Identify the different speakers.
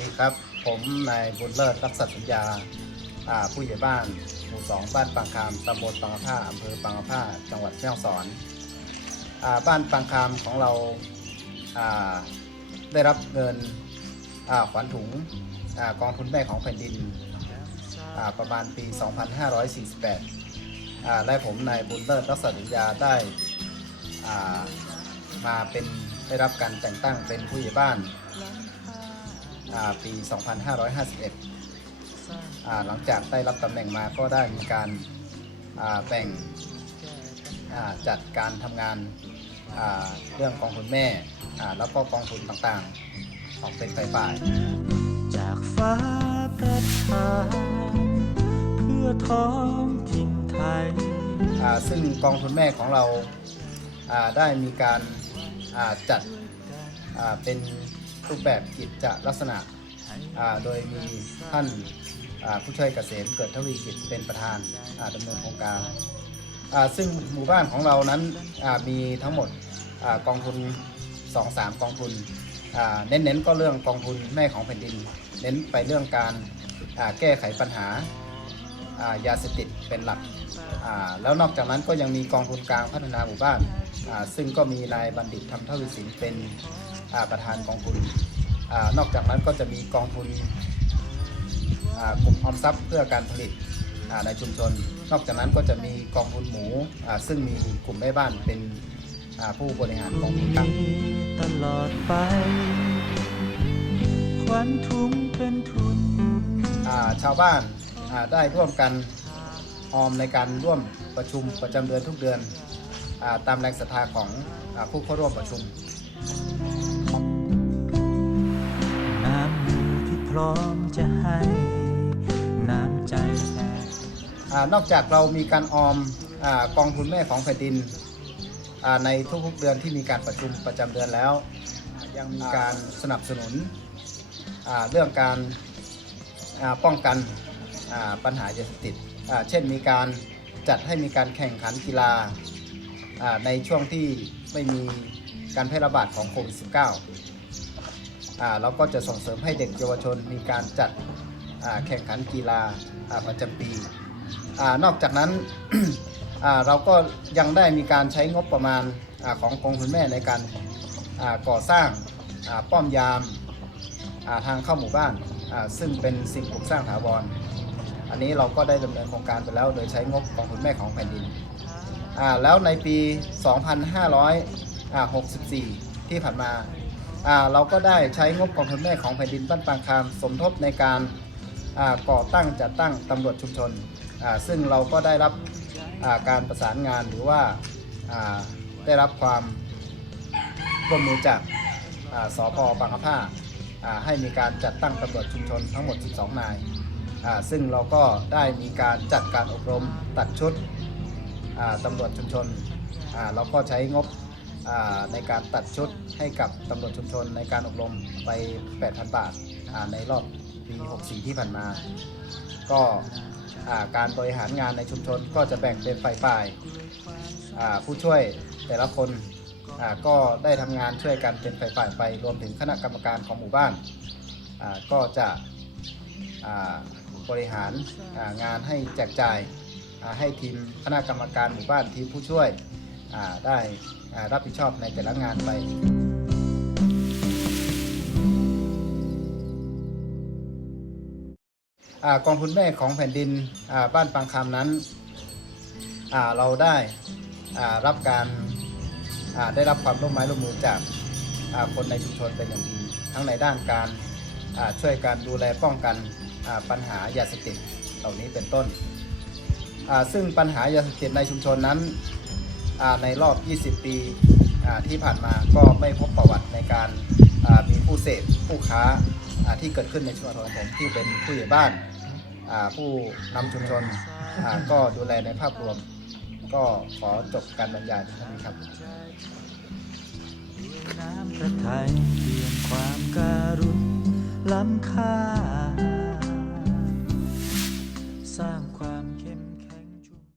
Speaker 1: ดีครับ ผมนายบุญเลิศรักษาสัญญาผู้ใหญ่บ้านหมู่สองบ้านปางคามตำบลปางกะผ้าอำเภอปางกะผ้าจังหวัดแม่ฮ่องสอนอบ้านปางคามของเราาได้รับเงินขวัญถุงอกองทุนแม่ของแผ่นดินประมาณปี 2548 และผมนายบุญเลิศรักษาสัญญาได้ามาเป็นได้รับการแต่งตั้งเป็นผู้ใหญ่บ้าน อ่าปี 2551อ่าหลังจากได้รับตำแหน่งมาก็ได้มีการอ่าแบ่งอ่าจัดการทำงานอ่าเรื่องกองทุนแม่อ่าแล้วก็กองทุนต่างๆ ออกเป็นฝ่าย
Speaker 2: จากฟ้าประทานเพื่อท้องถิ่นไทย
Speaker 1: ๆอ่าซึ่งกองทุนแม่ของเราอ่าได้มีการอ่าจัดอ่าเป็น รูปแบบกิจจะลักษณะโดยมีท่านผู้ช่วยเกษมเกิดทวีกิจเป็นประธานดำเนินโครงการซึ่งหมู่บ้านของเรานั้นมีทั้งหมดอกองทุน 2-3 กองทุนเน้นๆก็เรื่องกองทุนแม่ของแผ่นดิน เน้นไปเรื่องการแก้ไขปัญหายาเสพติดเป็นหลัก แล้วนอกจากนั้นก็ยังมีกองทุนกลางพัฒนาหมู่บ้าน ซึ่งก็มีนายบัณฑิตทำเท่าวิสินเป็น ประธานกองทุนอานอกจากนั้นก็จะมีกองทุนอ่ากลุ่มออมทรัพย์เพื่อการผลิตอ่าในชุมชน นอกจากนั้นก็จะมีกองทุนหมูอ่าซึ่งมีกลุ่มแม่บ้านเป็นอ่าผู้บริหารกองทุนครับ
Speaker 2: ตลอดไปควันทุงเป็นทุน
Speaker 1: อ่าชาวบ้านอ่าได้ร่วมกันออมในการร่วมประชุมประจำเดือนทุกเดือนอาตามแรงศรัทธาของอาผู้เข้าร่วมประชุม
Speaker 2: ร้อมจะให้น้ำใจแผ่
Speaker 1: อานอกจากเรามีการออมอกองทุนแม่ของแผ่นดินในทุกๆเดือนที่มีการประชุมประจำเดือนแล้ว ยังมีการสนับสนุนเรื่องการป้องกันปัญหายาเสพติด เช่นมีการจัดให้มีการแข่งขันกีฬาในช่วงที่ไม่มีการแพร่ระบาดของโควิด -19 เราก็จะส่งเสริมให้เด็กเยาวชนมีการจัดแข่งขันกีฬาประจำปีอนอกจากนั้นเราก็ยังได้มีการใช้งบประมาณอาของกองทุนแม่ในการาก่อสร้างาป้อมยามาทางเข้าหมู่บ้านาซึ่งเป็นสิ่งปลูกสร้างถาวร อันนี้เราก็ได้ดำเนินโครงการไปแล้ว โดยใช้งบกองทุนแม่ของแผ่นดิน แล้วในปี 2564 ที่ผ่านมา เราก็ได้ใช้งบกองทุนแม่ของแผ่นดินบ้านปางคามสมทบในการก่อตั้งจัดตั้งตำรวจชุมชน ซึ่งเราก็ได้รับการประสานงานหรือว่าได้รับความร่วมมือจากอ่าสพบางกะผ้าอ่าให้มีการจัดตั้งตำรวจชุมชนทั้งหมด 12 นาย ซึ่งเราก็ได้มีการจัดการอบรมตัดชุดตำรวจชุมชน เราก็ใช้งบ ในการตัดชุดให้กับตำรวจชุมชนในการอบรมไป 8,000 บาทในรอบปี 64 ที่ผ่านมา ก็การบริหารงานในชุมชนก็จะแบ่งเป็นฝ่ายๆอ่าผู้ช่วยแต่ละคนก็ได้ทำงานช่วยกันเป็นฝ่ายๆไปรวมถึงคณะกรรมการของหมู่บ้านก็จะบริหารงานให้แจกจ่ายให้ทีมคณะกรรมการหมู่บ้านทีมผู้ช่วย ได้รับผิดชอบในแต่ละงานไปอกองทุนแม่ของแผ่นดินบ้านปางคำนั้น เราได้รับการได้รับความร่วมไม้ร่วมมือจากคนในชุมชนเป็นอย่างดี ทั้งในด้านการช่วยการดูแลป้องกันปัญหายาเสพติดเหล่านี้เป็นต้น ซึ่งปัญหายาเสพติดในชุมชนนั้น ในรอบ 20 ปีที่ผ่านมาก็ไม่พบประวัติในการมีผู้เสพผู้ค้าที่เกิดขึ้นในชุมชนของผมที่เป็นผู้ใหญ่บ้านผู้นำชุมชนก็ดูแลในภาพรวม ก็ขอจบการบรรยายเท่านี้ครับ
Speaker 2: น้ำพระทัยเปี่ยมความการุณล้ำค่า